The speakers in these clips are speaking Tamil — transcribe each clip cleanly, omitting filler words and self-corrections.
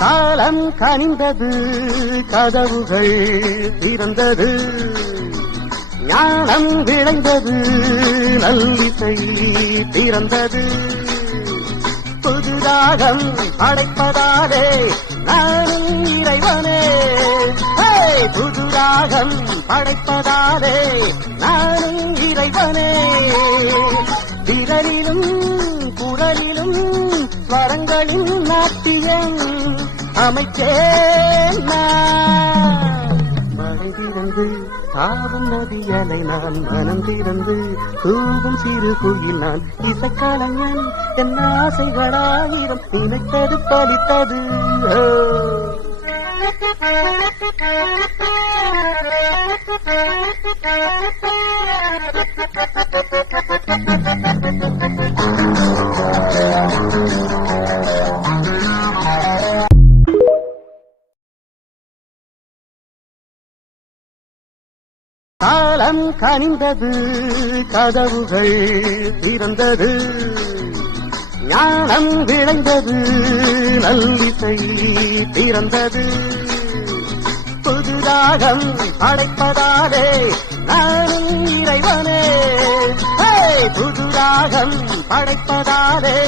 காலம் கனிந்தது, கதவுகள் திறந்தது, ஞானம் விளைந்தது, நல்லிசை பிறந்தது. புதுராகம் படைப்பதாலே நானும் இறைவனே, புதுராகம் படைப்பதாலே நானும் இறைவனே. விரலிலும் குரலிலும் ஸ்வரங்களின் நாட்டியம் அமைச்சேன் நான். மழை திறந்து தாவும் நதியலை நான், மனம் திறந்து தூவும் சிறு குயில் நான். இசைக்கலைஞன் என் ஆசைகளாயிரம் நினைத்தது பலித்தது. காலம் கனிந்தது, கதவுகள் திறந்தது, ஞானம் விளைந்தது, நல்லிசை பிறந்தது. புதுராகம் படைப்பதாலே நானும் இறைவனே, புதுராகம் படைப்பதாலே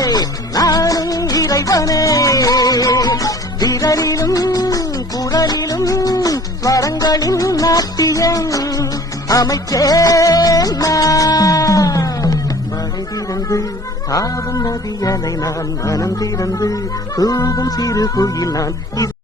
நானும் இறைவனே. விரலிலும் குரலிலும் ஸ்வரங்களின் நாட்டியம் அமைச்சேன் நான். மழை திறந்து தாவும் நதியலை நான், மனம் திறந்து தூவும் சிறு குயில் நான்.